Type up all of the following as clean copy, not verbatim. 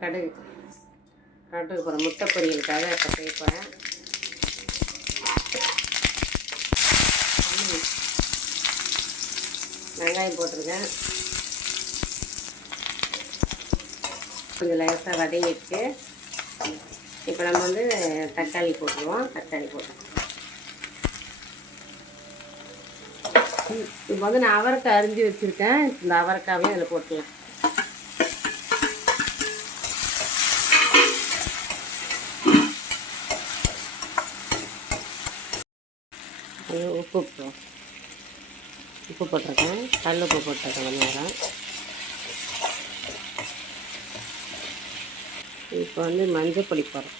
கடுகு போகிறேன். முட்டை பொரியலுக்காக இப்போ செய்ய போகிறேன். வெங்காயம் போட்டிருக்கேன். கொஞ்சம் லேசாக வதங்கிட்டு இப்போ நம்ம வந்து தக்காளி போட்டுருவோம். தக்காளி போட்டுருவோம். இப்போ வந்து நான் அவரைக்காய் அரிஞ்சு வச்சுருக்கேன். இந்த அவரைக்காவையும் அதில் போட்டுக்கலாம். உப்பு போட்டிருக்கேன். கல் உப்பு போட்டிருக்கேன் கொஞ்சம் நேரம். இப்போ வந்து மஞ்சள் பொடி போடுறேன்.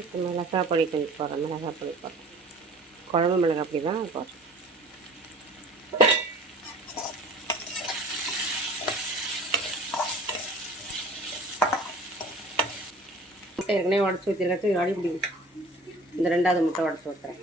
இப்போ மிளகாய் பொடி கொஞ்சம் போடுறேன். மிளகாய் பொடி போடுறேன். குழம்பு மிளகாய் பொடி தான் போடுறேன். முட்டை ஏற்கனவே உடச்சி ஊற்றிருக்கேன். அடி பிடிக்கும். இந்த 2வது முட்டை உடச்சி ஊற்றுறேன்.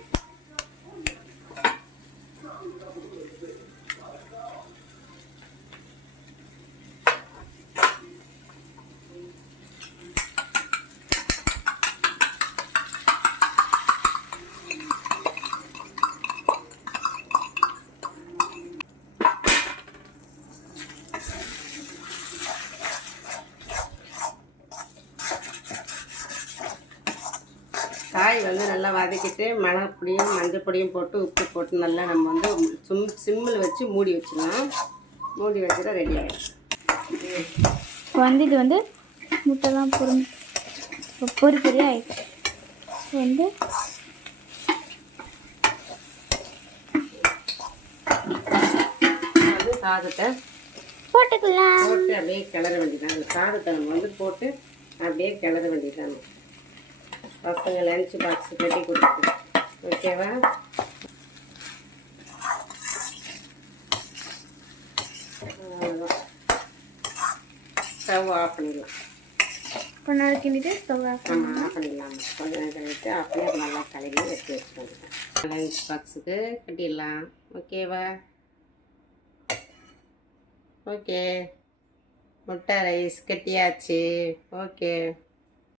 காய் வந்து நல்லா வதக்கிட்டு மிளகாய் பொடியும் மஞ்சள் பொடியும் போட்டு உப்பு போட்டு நல்லா நம்ம வந்து சிம்மில் வச்சு மூடி வச்சிடலாம். மூடி வச்சுட்டா ரெடி ஆகிடும். இப்போ வந்து இது வந்து முட்டைலாம் பொரி பொரியாக ஆகிடும். வந்து அது சாதத்தை போட்டுக்கலாம். போட்டு அப்படியே கிளற வேண்டியதான். அந்த சாதத்தை நம்ம வந்து போட்டு அப்படியே கிளற வேண்டியதான். பசங்க லஞ்ச் பாக்ஸ் கட்டி கொடுத்து. ஓகேவா? ஸ்டவ் ஆஃப் பண்ணிடலாம். கொஞ்ச நேரம் கிண்டிட்டு ஸ்டவ் ஆஃப் ஆஃப் பண்ணிடலாம். கொஞ்சம் நேரம் கழித்து அப்படியே நல்லா கலரி வச்சு வச்சுக்கோங்க. லஞ்ச் பாக்ஸுக்கு கட்டிடலாம். ஓகேவா? ஓகே, முட்டை ரைஸ் கட்டியாச்சு. ஓகே.